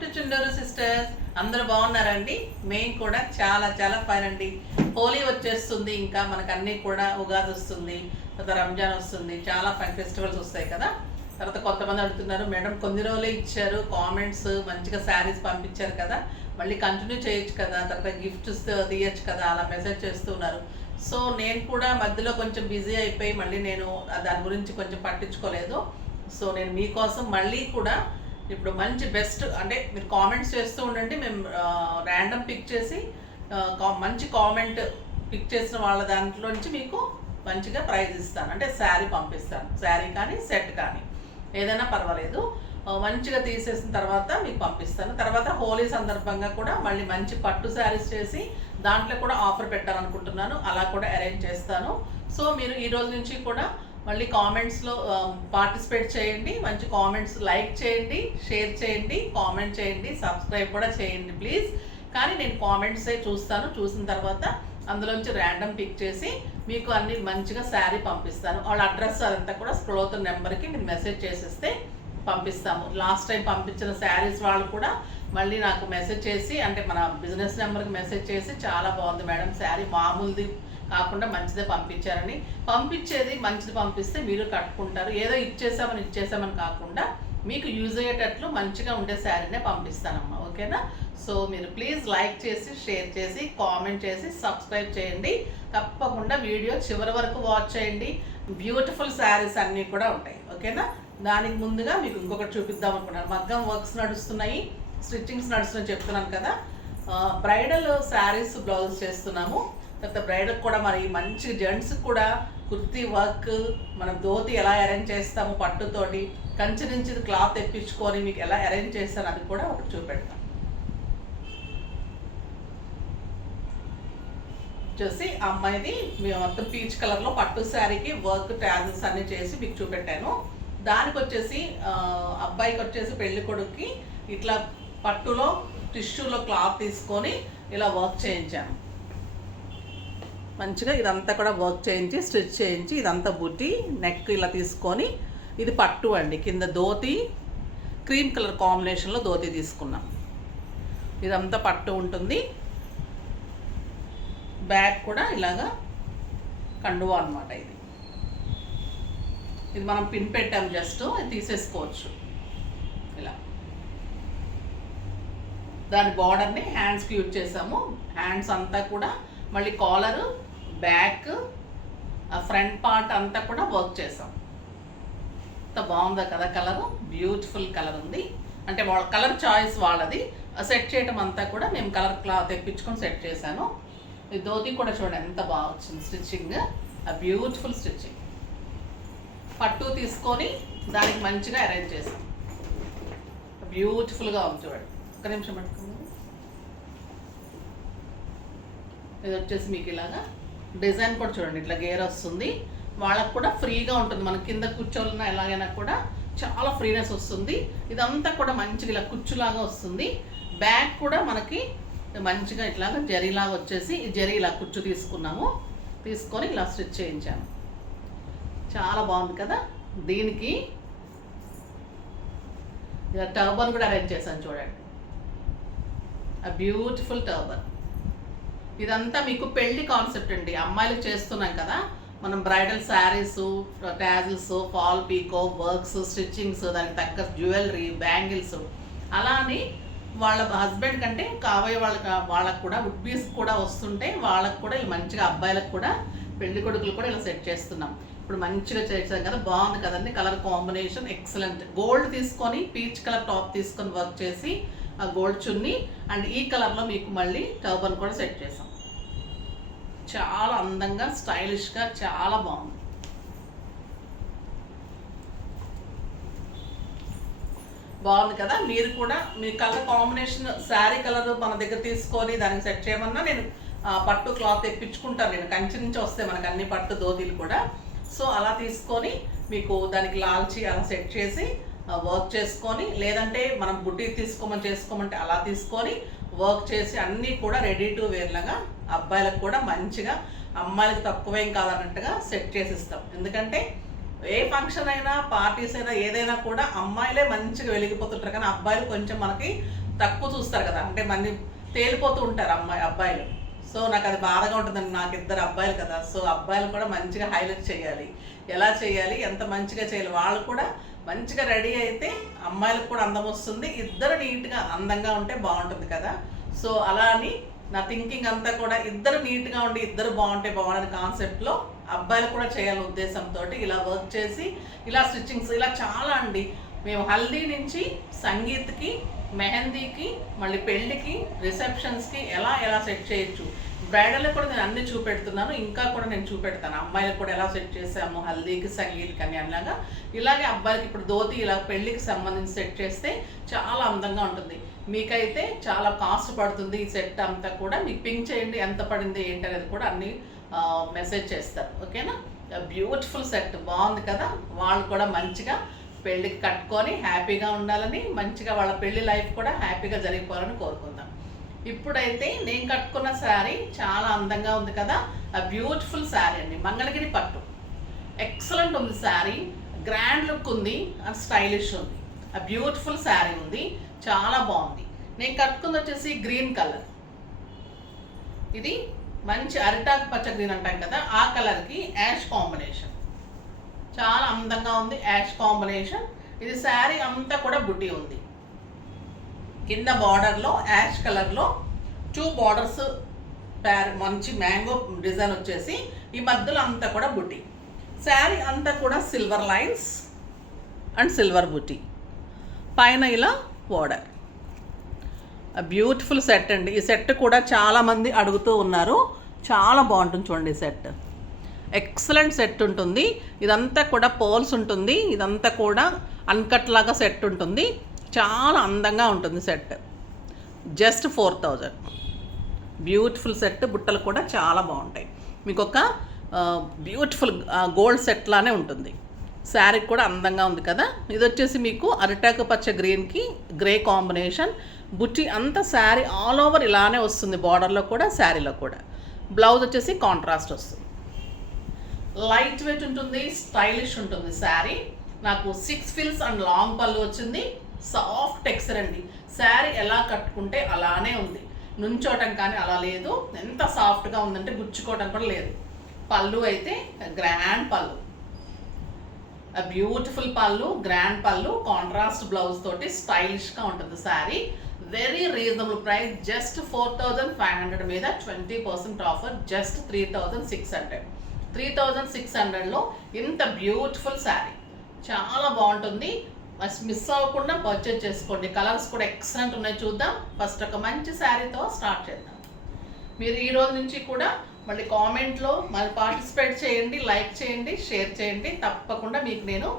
To Chunduru sisters. అందరూ బాగున్నారండి? మేము కూడా చాలా చాలా ఫైన్ అండి. హోలీ వచ్చేస్తుంది, ఇంకా మనకు అన్నీ కూడా ఉగాది వస్తుంది, తర్వాత రంజాన్ వస్తుంది, చాలా ఫైన్ ఫెస్టివల్స్ వస్తాయి కదా. తర్వాత కొంతమంది అడుగుతున్నారు, మేడం కొన్ని రోజులే ఇచ్చారు కామెంట్స్, మంచిగా శారీస్ పంపించారు కదా, మళ్ళీ కంటిన్యూ చేయొచ్చు కదా, తర్వాత గిఫ్ట్స్ తీయచ్చు కదా, అలా మెసేజ్ చేస్తున్నారు. సో నేను కూడా మధ్యలో కొంచెం బిజీ అయిపోయి మళ్ళీ నేను దాని గురించి కొంచెం పట్టించుకోలేదు. సో నేను మీకోసం మళ్ళీ కూడా ఇప్పుడు మంచి బెస్ట్ అంటే మీరు కామెంట్స్ చేస్తూ ఉండండి, మేము ర్యాండమ్ పిక్ చేసి మంచి కామెంట్ పిక్ చేసిన వాళ్ళ దాంట్లో నుంచి మీకు మంచిగా ప్రైజ్ ఇస్తాను, అంటే శారీ పంపిస్తాను. శారీ కానీ సెట్ కానీ ఏదైనా పర్వాలేదు, మంచిగా తీసేసిన తర్వాత మీకు పంపిస్తాను. తర్వాత హోలీ సందర్భంగా కూడా మళ్ళీ మంచి పట్టు శారీస్ చేసి దాంట్లో కూడా ఆఫర్ పెట్టాలనుకుంటున్నాను, అలా కూడా అరేంజ్ చేస్తాను. సో మీరు ఈ రోజు నుంచి కూడా మళ్ళీ కామెంట్స్లో పార్టిసిపేట్ చేయండి, మంచి కామెంట్స్ లైక్ చేయండి, షేర్ చేయండి, కామెంట్ చేయండి, సబ్స్క్రైబ్ కూడా చేయండి ప్లీజ్. కానీ నేను కామెంట్సే చూస్తాను, చూసిన తర్వాత అందులోంచి ర్యాండమ్ పిక్ చేసి మీకు అన్ని మంచిగా శారీ పంపిస్తాను. వాళ్ళ అడ్రస్ అదంతా కూడా స్క్రోల్ అవుతున్న నెంబర్కి మీరు మెసేజ్ చేసేస్తే పంపిస్తాము. లాస్ట్ టైం పంపించిన శారీస్ వాళ్ళు కూడా మళ్ళీ నాకు మెసేజ్ చేసి, అంటే మన బిజినెస్ నెంబర్కి మెసేజ్ చేసి చాలా బాగుంది మేడం శారీ, మామూలుది కాకుండా మంచిదే పంపించారని. పంపించేది మంచిది పంపిస్తే మీరు కట్టుకుంటారు, ఏదో ఇచ్చేసామని కాకుండా మీకు యూజ్ అయ్యేటట్లు మంచిగా ఉండే శారీనే పంపిస్తానమ్మా, ఓకేనా? సో మీరు ప్లీజ్ లైక్ చేసి, షేర్ చేసి, కామెంట్ చేసి, సబ్స్క్రైబ్ చేయండి. తప్పకుండా వీడియో చివరి వరకు వాచ్ చేయండి. బ్యూటిఫుల్ శారీస్ అన్నీ కూడా ఉంటాయి, ఓకేనా? దానికి ముందుగా మీకు ఇంకొకటి చూపిద్దాం అనుకున్నాను. మగ్గం వర్క్స్ నడుస్తున్నాయి, స్టిచ్చింగ్స్ నడుస్తున్నాయి చెప్తున్నాను కదా. బ్రైడల్ శారీస్ బ్లౌజ్ చేస్తున్నాము. తర్వాత బ్రైడల్ కూడా మరి మంచి జెంట్స్ కూడా కుర్తీ వర్క్, మనం ధోతి ఎలా అరేంజ్ చేస్తాము పట్టుతోటి, కంచి నుంచి క్లాత్ తెప్పించుకొని మీకు ఎలా అరేంజ్ చేస్తాను అది కూడా ఒకటి చూపెడతాం. వచ్చేసి అమ్మాయిది మొత్తం పీచ్ కలర్లో పట్టు శారీకి వర్క్ ట్యాజల్స్ అన్నీ చేసి మీకు చూపెట్టాను. దానికి వచ్చేసి అబ్బాయికి వచ్చేసి పెళ్లి కొడుకుకి ఇట్లా పట్టులో టిష్యూలో క్లాత్ తీసుకొని ఇలా వర్క్ చేయించాను. మంచిగా ఇదంతా కూడా వర్క్ చేయించి స్టిచ్ చేయించి, ఇదంతా బుట్టి నెక్ ఇలా తీసుకొని, ఇది పట్టు అండి, కింద ధోతి క్రీమ్ కలర్ కాంబినేషన్లో ధోతి తీసుకున్నాం. ఇదంతా పట్టు ఉంటుంది, బ్యాక్ కూడా ఇలాగా కండువా అనమాట. ఇది మనం పిన్ పెట్టాం, జస్ట్ తీసేసుకోవచ్చు ఇలా. దాని బార్డర్ని హ్యాండ్స్కి యూజ్ చేసాము. హ్యాండ్స్ అంతా కూడా మళ్ళీ కాలరు, బ్యాక్, ఫ్రంట్ పార్ట్ అంతా కూడా వర్క్ చేసాం. అంత బాగుందా కదా కలరు, బ్యూటిఫుల్ కలర్ ఉంది. అంటే వాళ్ళ కలర్ చాయిస్ వాళ్ళది. సెట్ చేయడం అంతా కూడా మేము కలర్ క్లాత్ తెప్పించుకొని సెట్ చేశాను. ఈ ధోతి కూడా చూడండి ఎంత బాగా వచ్చింది స్టిచ్చింగ్, బ్యూటిఫుల్ స్టిచ్చింగ్. పట్టు తీసుకొని దానికి మంచిగా అరేంజ్ చేసాం, బ్యూటిఫుల్గా ఉంది చూడండి. ఒక నిమిషం పట్టుకుంది. ఇది వచ్చేసి మీకు ఇలాగా డిజైన్ కూడా చూడండి, ఇట్లా గేర్ వస్తుంది. వాళ్ళకు కూడా ఫ్రీగా ఉంటుంది, మన కింద కూర్చోవాలన్నా ఎలాగైనా కూడా చాలా ఫ్రీనెస్ వస్తుంది. ఇదంతా కూడా మంచిగా ఇలా కుచ్చులాగా వస్తుంది. బ్యాక్ కూడా మనకి మంచిగా ఇట్లాగా జరీలాగా వచ్చేసి, ఈ జరీ ఇలా కుచ్చు తీసుకొని ఇలా స్టిచ్ చేయించాను. చాలా బాగుంది కదా. దీనికి ఇలా టర్బన్ కూడా అరేంజ్ చేశాను చూడండి, ఆ బ్యూటిఫుల్ టర్బన్. ఇదంతా మీకు పెళ్లి కాన్సెప్ట్ అండి, అమ్మాయిలకు చేస్తున్నాం కదా మనం. Bridal saris, tassels, fall pico works, stitchings, దానికి తగ్గ జ్యువెలరీ, బ్యాంగిల్స్, అలా అని వాళ్ళ హస్బెండ్ కంటే కాబోయే వాళ్ళకు కూడా వుడ్బీస్ కూడా వస్తుంటే వాళ్ళకు కూడా ఇలా మంచిగా, అబ్బాయిలకు కూడా పెళ్లి కొడుకులు కూడా ఇలా సెట్ చేస్తున్నాం. ఇప్పుడు మంచిగా చేసాం కదా, బాగుంది కదండి. Colour combination excellent. గోల్డ్ తీసుకొని పీచ్ కలర్ టాప్ తీసుకొని వర్క్ చేసి, ఆ గోల్డ్ చున్నీ అండ్ ఈ కలర్లో మీకు మళ్ళీ టర్బన్ కూడా సెట్ చేసాం. చాలా అందంగా, స్టైలిష్గా, చాలా బాగుంది. బాగుంది కదా. మీరు కూడా మీ కలర్ కాంబినేషన్ శారీ కలర్ మన దగ్గర తీసుకొని దానికి సెట్ చేయమన్నా నేను పట్టు క్లాత్ తెప్పించుకుంటాను, నేను కంచి నుంచి వస్తే మనకు అన్ని పట్టు ధోతీలు కూడా. సో అలా తీసుకొని మీకు దానికి లాల్చి అలా సెట్ చేసి వర్క్ చేసుకొని, లేదంటే మనం బుట్టి చేసుకోమంటే అలా తీసుకొని వర్క్ చేసి అన్నీ కూడా రెడీ టు వేర్ లాగా అబ్బాయిలకు కూడా మంచిగా, అమ్మాయిలకు తక్కువేం కాదన్నట్టుగా సెట్ చేసిస్తాం. ఎందుకంటే ఏ ఫంక్షన్ అయినా, పార్టీస్ అయినా, ఏదైనా కూడా అమ్మాయిలే మంచిగా వెలిగిపోతుంటారు, కానీ అబ్బాయిలు కొంచెం మనకి తక్కువ చూస్తారు కదా, అంటే మళ్ళీ తేలిపోతూ ఉంటారు అబ్బాయిలు. సో నాకు అది బాధగా ఉంటుందండి, నాకు 2 అబ్బాయిలు కదా. సో అబ్బాయిలు కూడా మంచిగా హైలైట్ చేయాలి, ఎలా చేయాలి, ఎంత మంచిగా చేయాలి. వాళ్ళు కూడా మంచిగా రెడీ అయితే అమ్మాయిలకు కూడా అందం వస్తుంది, ఇద్దరు నీట్గా అందంగా ఉంటే బాగుంటుంది కదా. సో అలా అని నా థింకింగ్ అంతా కూడా ఇద్దరు నీట్గా ఉండి ఇద్దరు బాగుంటే బాగుండని కాన్సెప్ట్లో అబ్బాయిలు కూడా చేయాలనే ఉద్దేశంతో ఇలా వర్క్ చేసి ఇలా స్టిచ్చింగ్స్ ఇలా చాలా అండి. మేము హల్దీ నుంచి సంగీత్కి, మెహందీకి, మళ్ళీ పెళ్ళికి, రిసెప్షన్స్కి ఎలా సెట్ చేయొచ్చు, బ్రైడల్కి కూడా నేను అన్ని చూపెడుతున్నాను, ఇంకా కూడా నేను చూపెడతాను. అమ్మాయిలకు కూడా ఎలా సెట్ చేసాము హల్దీకి, సంగీత్కి అని అలాగా. ఇలాగే అబ్బాయిలకి ఇప్పుడు ధోతి ఇలా పెళ్ళికి సంబంధించి సెట్ చేస్తే చాలా అందంగా ఉంటుంది. మీకైతే చాలా కాస్ట్ పడుతుంది ఈ సెట్ అంతా కూడా. మీకు పింక్ చేయండి ఎంత పడింది ఏంటి అనేది కూడా అన్ని మెసేజ్ చేస్తారు, ఓకేనా. బ్యూటిఫుల్ సెట్ బాగుంది కదా. వాళ్ళు కూడా మంచిగా పెళ్ళికి కట్టుకొని హ్యాపీగా ఉండాలని, మంచిగా వాళ్ళ పెళ్లి లైఫ్ కూడా హ్యాపీగా జరిగిపోవాలని కోరుకుందాం. ఇప్పుడైతే నేను కట్టుకున్న శారీ చాలా అందంగా ఉంది కదా. ఆ బ్యూటిఫుల్ శారీ అండి, మంగళగిరి పట్టు. ఎక్సలెంట్ ఉంది శారీ, గ్రాండ్ లుక్ ఉంది అండ్ స్టైలిష్ ఉంది. ఆ బ్యూటిఫుల్ శారీ ఉంది, చాలా బాగుంది. నేను కట్టుకుంది వచ్చేసి గ్రీన్ కలర్. ఇది మంచి అరిటాకు పచ్చ గ్రీన్ అంటాం కదా, ఆ కలర్కి యాష్ కాంబినేషన్ చాలా అందంగా ఉంది. Ash combination. ఇది శారీ అంతా కూడా బుట్టి ఉంది. కింద బార్డర్లో యాష్ కలర్లో 2 బార్డర్స్ మంచి మ్యాంగో డిజైన్ వచ్చేసి ఈ మధ్యలో అంతా కూడా బుట్టి. శారీ అంతా కూడా సిల్వర్ లైన్స్ అండ్ సిల్వర్ బుట్టి, పైన ఇలా బార్డర్. బ్యూటిఫుల్ సెట్ అండి. ఈ సెట్ కూడా చాలామంది అడుగుతూ ఉన్నారు, చాలా బాగుంటుంది చూడండి. సెట్ ఎక్సలెంట్ సెట్ ఉంటుంది. ఇదంతా కూడా పోల్స్ ఉంటుంది, ఇదంతా కూడా అన్కట్ లాగా సెట్ ఉంటుంది, చాలా అందంగా ఉంటుంది సెట్. జస్ట్ 4000. Beautiful set. బుట్టలు కూడా చాలా బాగుంటాయి. మీకు ఒక బ్యూటిఫుల్ గోల్డ్ సెట్ లానే ఉంటుంది. శారీ కూడా అందంగా ఉంది కదా. ఇది వచ్చేసి మీకు అరిటాకు పచ్చ గ్రీన్కి గ్రే కాంబినేషన్. బుట్టి అంతా శారీ ఆల్ ఓవర్ ఇలానే వస్తుంది, బార్డర్లో కూడా శారీలో కూడా. బ్లౌజ్ వచ్చేసి కాంట్రాస్ట్ వస్తుంది. లైట్ వెయిట్ ఉంటుంది, స్టైలిష్ ఉంటుంది శారీ. నాకు 6 ఫిల్స్ అండ్ లాంగ్ పళ్ళు వచ్చింది. సాఫ్ట్ టెక్స్చర్ అండి. శారీ ఎలా కట్టుకుంటే అలానే ఉంది, నుంచోటం కానీ అలా లేదు. ఎంత సాఫ్ట్గా ఉందంటే గుచ్చుకోవటం కూడా లేదు. పళ్ళు అయితే గ్రాండ్ పళ్ళు, బ్యూటిఫుల్ పళ్ళు, గ్రాండ్ పళ్ళు, కాంట్రాస్ట్ బ్లౌజ్ తోటి స్టైలిష్గా ఉంటుంది sari. Very reasonable price, just 4500 మీద 20% ఆఫర్, జస్ట్ 3600. 3600లో ఇంత బ్యూటిఫుల్ శారీ చాలా బాగుంటుంది. మిస్ అవ్వకుండా పర్చేజ్ చేసుకోండి. కలర్స్ కూడా ఎక్సలెంట్ ఉన్నాయి. చూద్దాం. ఫస్ట్ ఒక మంచి శారీతో స్టార్ట్ చేద్దాం. మీరు ఈ రోజు నుంచి కూడా మళ్ళీ కామెంట్లో మళ్ళీ పార్టిసిపేట్ చేయండి, లైక్ చేయండి, షేర్ చేయండి. తప్పకుండా మీకు నేను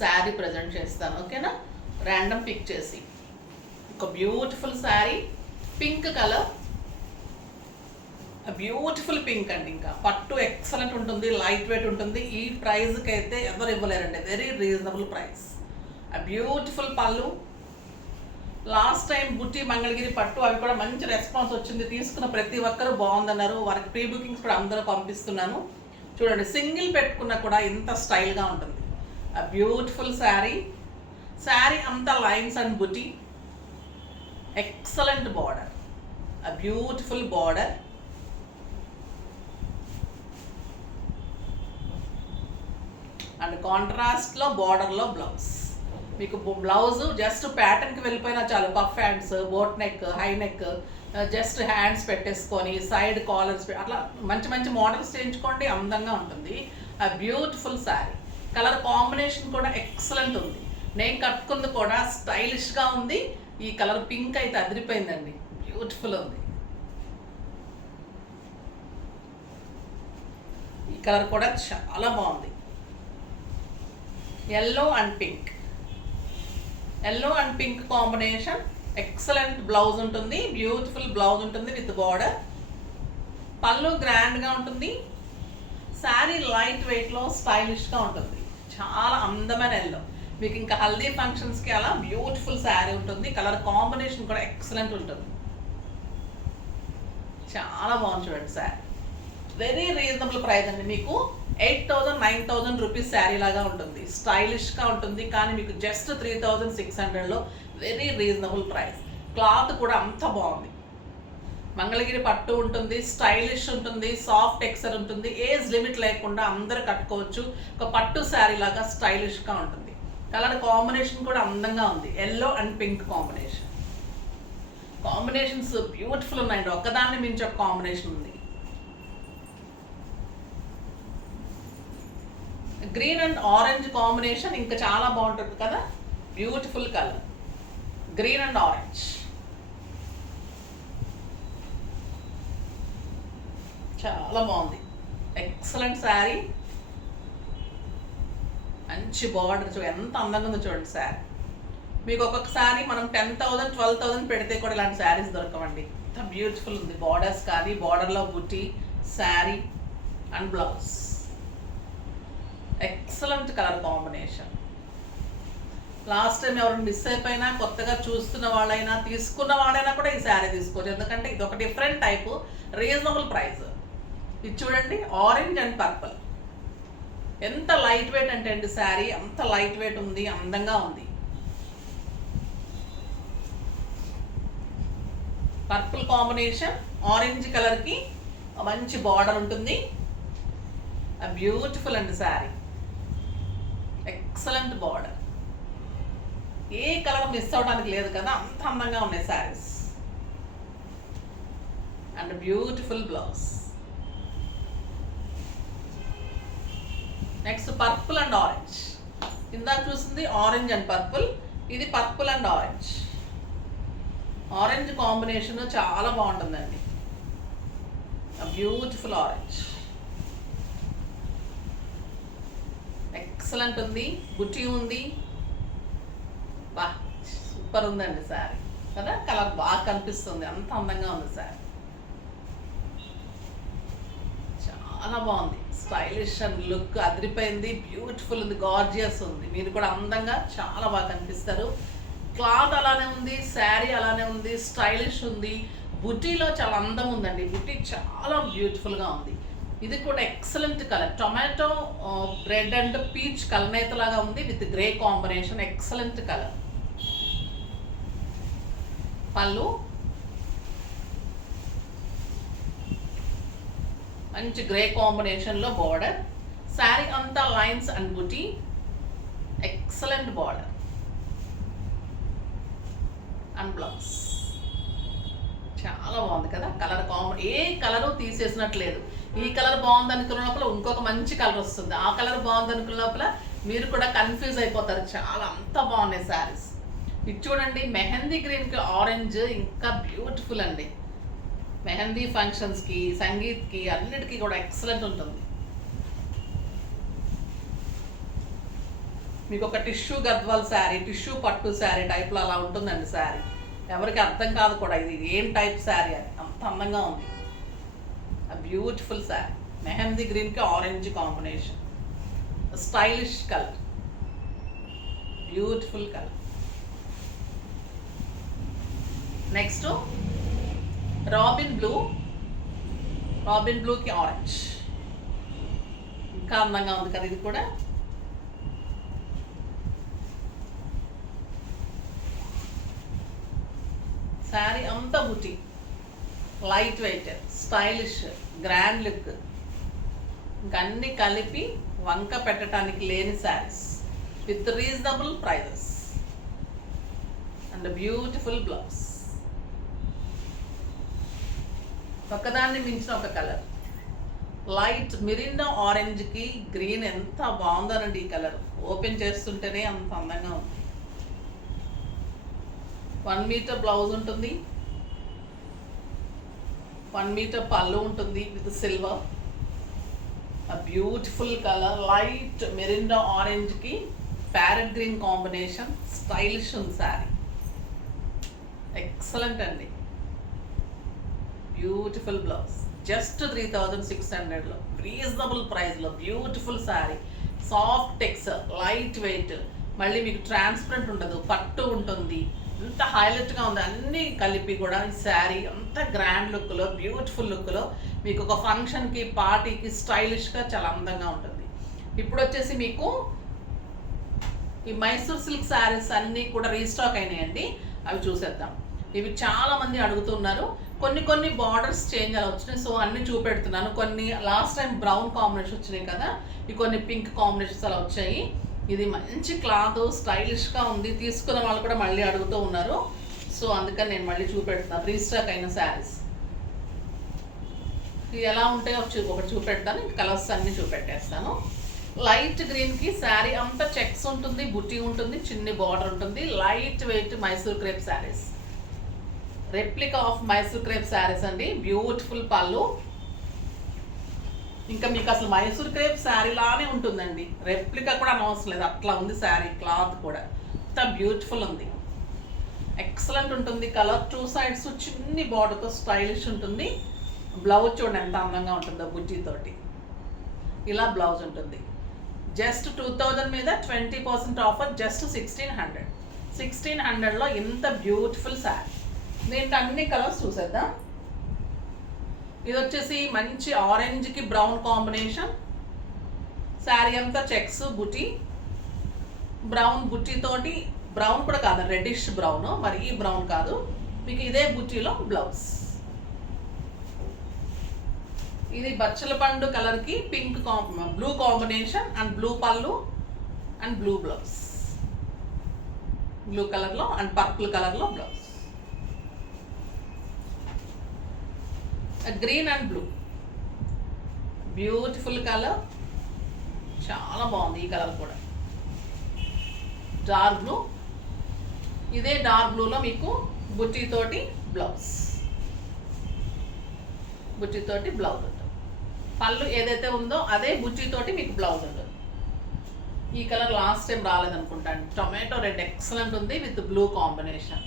శారీ ప్రజెంట్ చేస్తాను, ఓకేనా. ర్యాండమ్ పిక్ చేసి ఒక beautiful sari, pink colour, beautiful pink అండి. ఇంకా పట్టు ఎక్సలెంట్ ఉంటుంది, లైట్ వెయిట్ ఉంటుంది. ఈ ప్రైస్కి అయితే ఎవరు ఇవ్వలేరండి, వెరీ రీజనబుల్ ప్రైస్. ఆ బ్యూటిఫుల్ పళ్ళు. లాస్ట్ టైం బుట్టి మంగళగిరి పట్టు అవి కూడా మంచి రెస్పాన్స్ వచ్చింది. తీసుకున్న ప్రతి ఒక్కరూ బాగుందన్నారు. వారికి ప్రీ బుకింగ్స్ కూడా అందరూ పంపిస్తున్నాను. చూడండి, సింగిల్ పెట్టుకున్నా కూడా ఇంత స్టైల్గా ఉంటుంది. ఆ బ్యూటిఫుల్ శారీ. శారీ అంతా లైన్స్ అండ్ బుట్టి, ఎక్సలెంట్ బార్డర్, ఆ బ్యూటిఫుల్ బార్డర్. అండ్ కాంట్రాస్ట్లో బార్డర్లో బ్లౌజ్. మీకు బ్లౌజ్ జస్ట్ ప్యాటర్న్కి వెళ్ళిపోయినా చాలు. Puff hands, boat neck, high neck, just hands పెట్టేసుకొని సైడ్ కాలర్స్ అట్లా మంచి మంచి మోడల్స్ చేయించుకోండి, అందంగా ఉంటుంది. ఆ బ్యూటిఫుల్ శారీ. కలర్ కాంబినేషన్ కూడా ఎక్సలెంట్ ఉంది. నేను కట్టుకుంది కూడా స్టైలిష్గా ఉంది. ఈ కలర్ పింక్ అయితే అదిరిపోయిందండి, బ్యూటిఫుల్ ఉంది. ఈ కలర్ కూడా చాలా బాగుంది. Yellow and pink, yellow and pink combination. Excellent blouse ఉంటుంది, బ్యూటిఫుల్ బ్లౌజ్ ఉంటుంది విత్ బార్డర్. పళ్ళు గ్రాండ్గా ఉంటుంది. శారీ లైట్ వెయిట్లో స్టైలిష్గా ఉంటుంది. చాలా అందమైన ఎల్లో. మీకు ఇంకా హల్దీ ఫంక్షన్స్కి అలా బ్యూటిఫుల్ శారీ ఉంటుంది. కలర్ కాంబినేషన్ కూడా ఎక్సలెంట్ ఉంటుంది. చాలా బాగుంది చూడండి శారీ. వెరీ రీజనబుల్ ప్రైస్ అండి. మీకు 8000, 9000 రూపీస్ శారీ లాగా ఉంటుంది. స్టైలిష్గా ఉంటుంది, కానీ మీకు జస్ట్ 3600లో వెరీ రీజనబుల్ ప్రైస్. క్లాత్ కూడా అంత బాగుంది. మంగళగిరి పట్టు ఉంటుంది, స్టైలిష్ ఉంటుంది, సాఫ్ట్ టెక్స్చర్ ఉంటుంది, ఏజ్ లిమిట్ లేకుండా అందరూ కట్టుకోవచ్చు. ఒక పట్టు శారీ లాగా స్టైలిష్గా ఉంటుంది. కలర్ కాంబినేషన్ కూడా అందంగా ఉంది. Yellow and pink combinations beautiful ఉన్నాయండి. ఒక్కదాన్ని మించి ఒక కాంబినేషన్ ఉంది. గ్రీన్ అండ్ ఆరెంజ్ కాంబినేషన్ ఇంకా చాలా బాగుంటుంది కదా. Beautiful colour green and orange. చాలా బాగుంది. ఎక్సలెంట్ శారీ. మంచి బార్డర్ ఎంత అందంగా ఉందో చూడండి శారీ. మీకు ఒక్కొక్కసారి మనం 10,000 12,000 పెడితే కూడా ఇలాంటి శారీస్ దొరకవండి. ఎంత బ్యూటిఫుల్ ఉంది. బార్డర్స్ కానీ బార్డర్లో బుట్టి, sari and blouse. Excellent colour combination. Last time ఎవరు మిస్ అయిపోయినా, కొత్తగా చూస్తున్న వాళ్ళైనా, తీసుకున్న వాళ్ళైనా కూడా ఈ శారీ తీసుకోవచ్చు. ఎందుకంటే ఇది ఒక డిఫరెంట్ టైపు, రీజనబుల్ ప్రైస్. ఇది చూడండి, ఆరెంజ్ అండ్ పర్పుల్. ఎంత లైట్ వెయిట్ అంటే అండి శారీ, అంత లైట్ వెయిట్ ఉంది, అందంగా ఉంది. పర్పుల్ కాంబినేషన్, ఆరెంజ్ కలర్కి మంచి బార్డర్ ఉంటుంది. బ్యూటిఫుల్ అండి శారీ. Excellent border. ఏ కలర్ మిస్ అవడానికి లేదు కదా, అంత అందంగా ఉన్నాయి saris. And beautiful blouse. Next purple and orange. ఇందాక చూసింది ఆరెంజ్ అండ్ పర్పుల్, ఇది purple and orange. Orange combination చాలా బాగుంటుందండి. Beautiful orange. ఎక్సలెంట్ ఉంది. బుట్టి ఉంది. బా సూపర్ ఉందండి శారీ కదా. కలర్ బాగా కనిపిస్తుంది, అంత అందంగా ఉంది శారీ. చాలా బాగుంది. స్టైలిష్ అండ్ లుక్ అదిరిపోయింది. బ్యూటిఫుల్ ఉంది, గార్జియస్ ఉంది. మీరు కూడా అందంగా చాలా బాగా కనిపిస్తారు. క్లాత్ అలానే ఉంది, శారీ అలానే ఉంది, స్టైలిష్ ఉంది. బుటీలో చాలా అందం ఉందండి. బుటీ చాలా బ్యూటిఫుల్గా ఉంది. ఇది కూడా excellent colour, tomato red and peach కలనేతలాగా ఉంది with grey combination. Excellent colour. పళ్ళు మంచి గ్రే కాంబినేషన్లో బార్డర్. శారీ అంతా లైన్స్ అండ్ బుటీ. Excellent border and blouse. చాలా బాగుంది కదా. కలర్ ఏ కలరు తీసేసినట్లేదు. ఈ కలర్ బాగుంది అనుకున్న లోపల ఇంకొక మంచి కలర్ వస్తుంది, ఆ కలర్ బాగుంది అనుకున్న లోపల మీరు కూడా కన్ఫ్యూజ్ అయిపోతారు. చాలా అంత బాగున్నాయి శారీస్. ఇది చూడండి, మెహందీ గ్రీన్కి ఆరెంజ్ ఇంకా బ్యూటిఫుల్ అండి. మెహందీ ఫంక్షన్స్కి, సంగీత్కి అన్నిటికీ కూడా ఎక్సలెంట్ ఉంటుంది. మీకు ఒక టిష్యూ గద్వాల్ శారీ, టిష్యూ పట్టు శారీ టైప్లో అలా ఉంటుందండి శారీ. ఎవరికి అర్థం కాదు కూడా ఇది ఏం టైప్ శారీ అని, అంత అందంగా ఉంది. బ్యూటిఫుల్ శారీ. మెహందీ గ్రీన్కి orange combination. Stylish colour. Beautiful colour. Next robin బ్లూకి ఆరెంజ్. ఇంకా అందంగా ఉంది కదా ఇది కూడా. శారీ అంతా బుటీ, light weight, stylish, grand look. ఇంకన్నీ కలిపి వంక పెట్టడానికి లేని saris with reasonable prices and beautiful blouse. ఒకదాన్ని మించిన ఒక కలర్. లైట్ మిరిండా ఆరెంజ్కి గ్రీన్ ఎంత బాగుందోనండి ఈ కలర్. ఓపెన్ చేస్తుంటేనే అంత అందంగా ఉంది. 1 మీటర్ బ్లౌజ్ ఉంటుంది, 1 మీటర్ పళ్ళు ఉంటుంది with silver. Beautiful colour. Light Mirinda ఆరెంజ్కి ప్యారెట్ గ్రీన్ కాంబినేషన్. స్టైలిష్ ఉంది శారీ. ఎక్సలెంట్ అండి. Beautiful blouse. జస్ట్ 3,600లో రీజనబుల్ ప్రైస్లో beautiful sari. Soft texture, light weight, మళ్ళీ మీకు ట్రాన్స్పరెంట్ ఉండదు, పట్టు ఉంటుంది. ఎంత హైలైట్గా ఉంది. అన్నీ కలిపి కూడా ఈ శారీ అంత గ్రాండ్ లుక్లో, బ్యూటిఫుల్ లుక్లో మీకు ఒక ఫంక్షన్కి, పార్టీకి స్టైలిష్గా చాలా అందంగా ఉంటుంది. ఇప్పుడు వచ్చేసి మీకు ఈ మైసూర్ సిల్క్ శారీస్ అన్నీ కూడా రీస్టాక్ అయినాయండి. అవి చూసేద్దాం. ఇవి చాలా మంది అడుగుతున్నారు. కొన్ని బార్డర్స్ చేంజ్ అలా వచ్చినాయి, సో అన్ని చూపెడుతున్నాను. కొన్ని లాస్ట్ టైం బ్రౌన్ కాంబినేషన్ వచ్చినాయి కదా, ఈ కొన్ని పింక్ కాంబినేషన్స్ అలా వచ్చాయి. ఇది మంచి క్లాత్, స్టైలిష్గా ఉంది. తీసుకున్న వాళ్ళు కూడా మళ్ళీ అడుగుతూ ఉన్నారు, సో అందుకని నేను మళ్ళీ చూపెడుతున్నాను. రీస్టాక్ అయిన శారీస్ ఇవి ఎలా ఉంటాయో ఒకటి చూపెడతాను, ఇంకా కలర్స్ అన్నీ చూపెట్టేస్తాను. లైట్ గ్రీన్కి శారీ అంతా చెక్స్ ఉంటుంది, బుట్టి ఉంటుంది, చిన్ని బార్డర్ ఉంటుంది. Light weight Mysore crepe saris, replica of Mysore crepe saris అండి. బ్యూటిఫుల్ పళ్ళు. ఇంకా మీకు అసలు మైసూర్ క్రేప్ శారీ లానే ఉంటుందండి, రెప్లికా కూడా అనవసరం లేదు, అట్లా ఉంది శారీ. క్లాత్ కూడా అంత బ్యూటిఫుల్ ఉంది, ఎక్సలెంట్ ఉంటుంది. కలర్ 2 sides చిన్ని బార్డర్తో స్టైలిష్ ఉంటుంది. బ్లౌజ్ చూడండి ఎంత అందంగా ఉంటుందో, బుజ్జితోటి ఇలా బ్లౌజ్ ఉంటుంది. జస్ట్ 2000 మీద 20% ఆఫర్, జస్ట్ 1600. 1600లో ఇంత బ్యూటిఫుల్ శారీ. దీంట్లో అన్ని కలర్స్ చూసేద్దాం. ఇది వచ్చేసి మంచి ఆరెంజ్కి బ్రౌన్ కాంబినేషన్. శారీ అంతా చెక్స్, బుటీ, బ్రౌన్ బుట్టితోటి. బ్రౌన్ కూడా కాదు, రెడ్డిష్ బ్రౌన్, మరి ఈ బ్రౌన్ కాదు. మీకు ఇదే బుట్టిలో బ్లౌజ్. ఇది బచ్చల పండు కలర్కి pink blue combination and blue పళ్ళు అండ్ బ్లూ బ్లౌజ్. బ్లూ కలర్లో అండ్ పర్పుల్ కలర్లో blouse. Green and blue, beautiful colour, చాలా బాగుంది ఈ కలర్ కూడా. డార్క్ బ్లూ, ఇదే డార్క్ బ్లూలో మీకు బుట్టితోటి బ్లౌజ్, బుట్టితోటి బ్లౌజ్ ఉంటుంది. పళ్ళు ఏదైతే ఉందో అదే బుట్టితోటి మీకు బ్లౌజ్ ఉంటుంది. ఈ కలర్ లాస్ట్ టైం రాలేదనుకుంటాను. టొమాటో రెడ్ ఎక్సలెంట్ ఉంది విత్ బ్లూ కాంబినేషన్.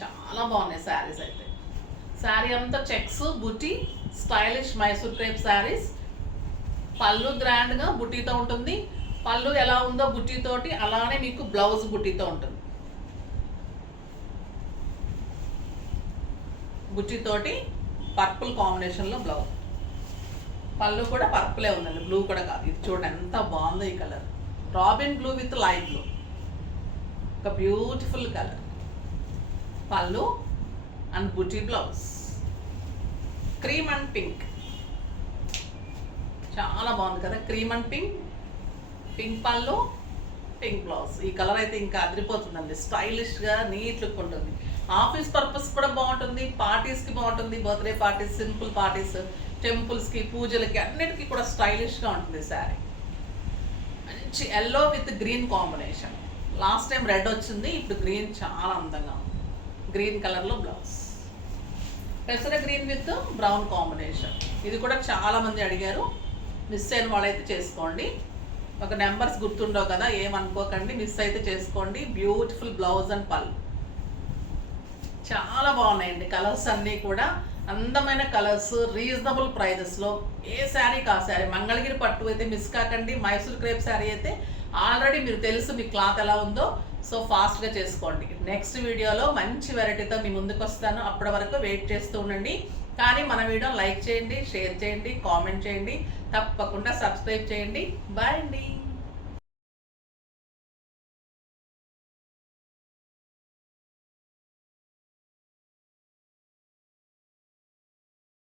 చాలా బాగున్నాయి శారీస్ అయితే. శారీ అంతా చెక్స్, బుటీ, స్టైలిష్ మైసూర్ క్రేప్ శారీస్. పళ్ళు గ్రాండ్గా బుట్టీతో ఉంటుంది. పళ్ళు ఎలా ఉందో బుట్టీతోటి అలానే మీకు బ్లౌజ్ బుట్టీతో ఉంటుంది. బుట్టీతోటి పర్పుల్ కాంబినేషన్లో బ్లౌజ్. పళ్ళు కూడా పర్పులే ఉందండి, బ్లూ కూడా కాదు. ఇది చూడండి ఎంత బాగుందో ఈ colour. Robin blue with light blue, ఒక బ్యూటిఫుల్ కలర్. పళ్ళు and buti blouse. Cream and pink, చాలా బాగుంది కదా. క్రీమ్ అండ్ పింక్, పింక్ పళ్ళు, పింక్ బ్లౌజ్. ఈ కలర్ అయితే ఇంకా అదిరిపోతుందండి, స్టైలిష్గా నీట్ లుక్ ఉంటుంది. ఆఫీస్ పర్పస్ కూడా బాగుంటుంది, పార్టీస్కి బాగుంటుంది. బర్త్డే పార్టీస్, సింపుల్ పార్టీస్, టెంపుల్స్కి, పూజలకి, అన్నిటికీ కూడా స్టైలిష్గా ఉంటుంది శారీ. మంచి yellow with green combination. Last time red వచ్చింది, ఇప్పుడు గ్రీన్ చాలా అందంగా ఉంది. గ్రీన్ కలర్లో బ్లౌజ్. పెసర గ్రీన్ విత్ బ్రౌన్ కాంబినేషన్. ఇది కూడా చాలామంది అడిగారు, మిస్ అయిన వాళ్ళైతే చేసుకోండి. ఒక నెంబర్స్ గుర్తుండవు కదా, ఏమనుకోకండి, మిస్ అయితే చేసుకోండి. బ్యూటిఫుల్ బ్లౌజ్ అండ్ పళ్ళు. చాలా బాగున్నాయండి కలర్స్ అన్నీ కూడా. అందమైన కలర్స్, రీజనబుల్ ప్రైజెస్లో. ఏ శారీ కా శారీ. మంగళగిరి పట్టు అయితే మిస్ కాకండి. మైసూర్ క్రేప్ శారీ అయితే ఆల్రెడీ మీరు తెలుసు మీ క్లాత్ ఎలా ఉందో, సో ఫాస్ట్గా చేసుకోండి. నెక్స్ట్ వీడియోలో మంచి వెరైటీతో మీ ముందుకు వస్తాను. అప్పటి వరకు వెయిట్ చేస్తూ ఉండండి. కానీ మన వీడియో లైక్ చేయండి, షేర్ చేయండి, కామెంట్ చేయండి, తప్పకుండా సబ్స్క్రైబ్ చేయండి. బాయ్ అండి.